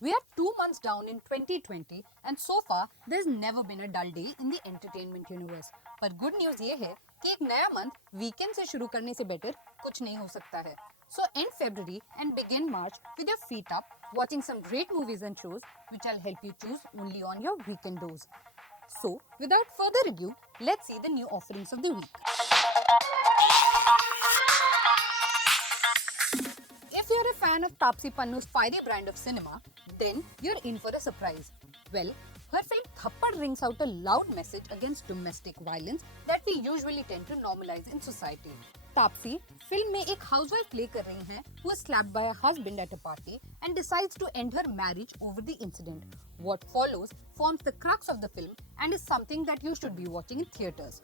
We are 2 months down in 2020 and so far there's never been a dull day in the entertainment universe. पर good news ये है कि एक नया month weekend से शुरू करने से बेटर कुछ नहीं हो सकता है. So end February and begin March with your feet up, watching some great movies and shows which I'll help you choose only on your weekend dose. So without further ado, let's see the new offerings of the week. If you're a fan of Taapsee Pannu's fiery brand of cinema, then you're in for a surprise. Well, her film Thappad rings out a loud message against domestic violence that we usually tend to normalize in society. Taapsee film में एक housewife play कर रही हैं who is slapped by her husband at a party and decides to end her marriage over the incident. What follows forms the crux of the film and is something that you should be watching in theatres.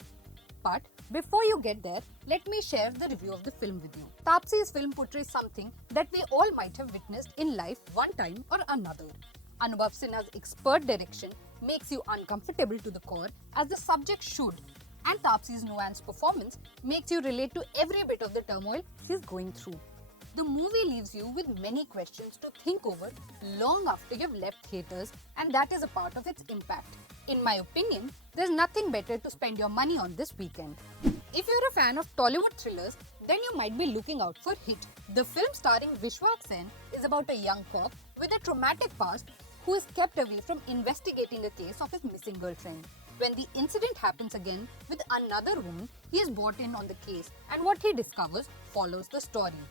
But before you get there, let me share the review of the film with you. Taapsee's film portrays something that we all might have witnessed in life one time or another. Anubhav Sinha's expert direction makes you uncomfortable to the core, as the subject should, and Taapsee's nuanced performance makes you relate to every bit of the turmoil she's going through. The movie leaves you with many questions to think over long after you've left theatres, and that is a part of its impact. In my opinion, there's nothing better to spend your money on this weekend. If you're a fan of Tollywood thrillers, then you might be looking out for Hit. The film starring Vishwak Sen is about a young cop with a traumatic past who is kept away from investigating a case of his missing girlfriend. When the incident happens again with another woman, he is brought in on the case, and what he discovers follows the story.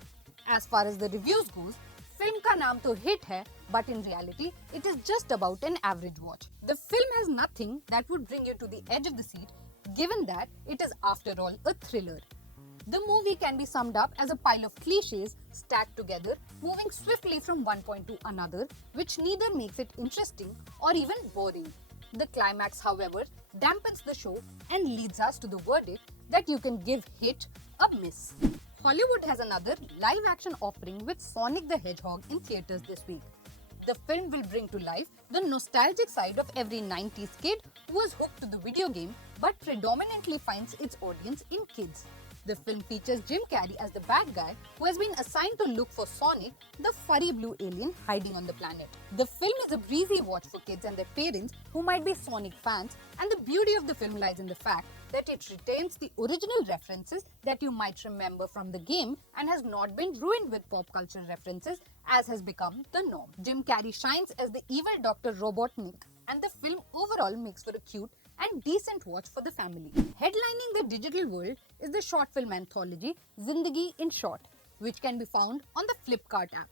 As far as the reviews goes, film का नाम तो hit है, but in reality, it is just about an average watch. The film has nothing that would bring you to the edge of the seat, given that it is after all a thriller. The movie can be summed up as a pile of cliches stacked together, moving swiftly from one point to another, which neither makes it interesting or even boring. The climax, however, dampens the show and leads us to the verdict that you can give Hit a miss. Hollywood has another live-action offering with Sonic the Hedgehog in theatres this week. The film will bring to life the nostalgic side of every 90s kid who was hooked to the video game but predominantly finds its audience in kids. The film features Jim Carrey as the bad guy who has been assigned to look for Sonic, the furry blue alien hiding on the planet. The film is a breezy watch for kids and their parents who might be Sonic fans, and the beauty of the film lies in the fact that it retains the original references that you might remember from the game and has not been ruined with pop culture references as has become the norm. Jim Carrey shines as the evil Dr. Robotnik, and the film overall makes for a cute and decent watch for the family. Headlining the digital world is the short film anthology Zindagi in Short, which can be found on the Flipkart app.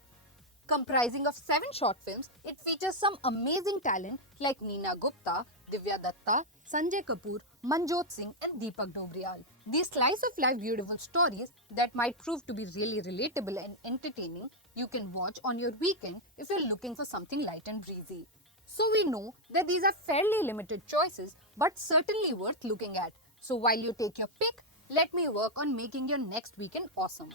Comprising of 7 short films, it features some amazing talent like Neena Gupta, Divya Datta, Sanjay Kapoor, Manjot Singh and Deepak Dobriyal. These slice of life beautiful stories that might prove to be really relatable and entertaining, you can watch on your weekend if you're looking for something light and breezy. So we know that these are fairly limited choices, but certainly worth looking at. So while you take your pick, let me work on making your next weekend awesome.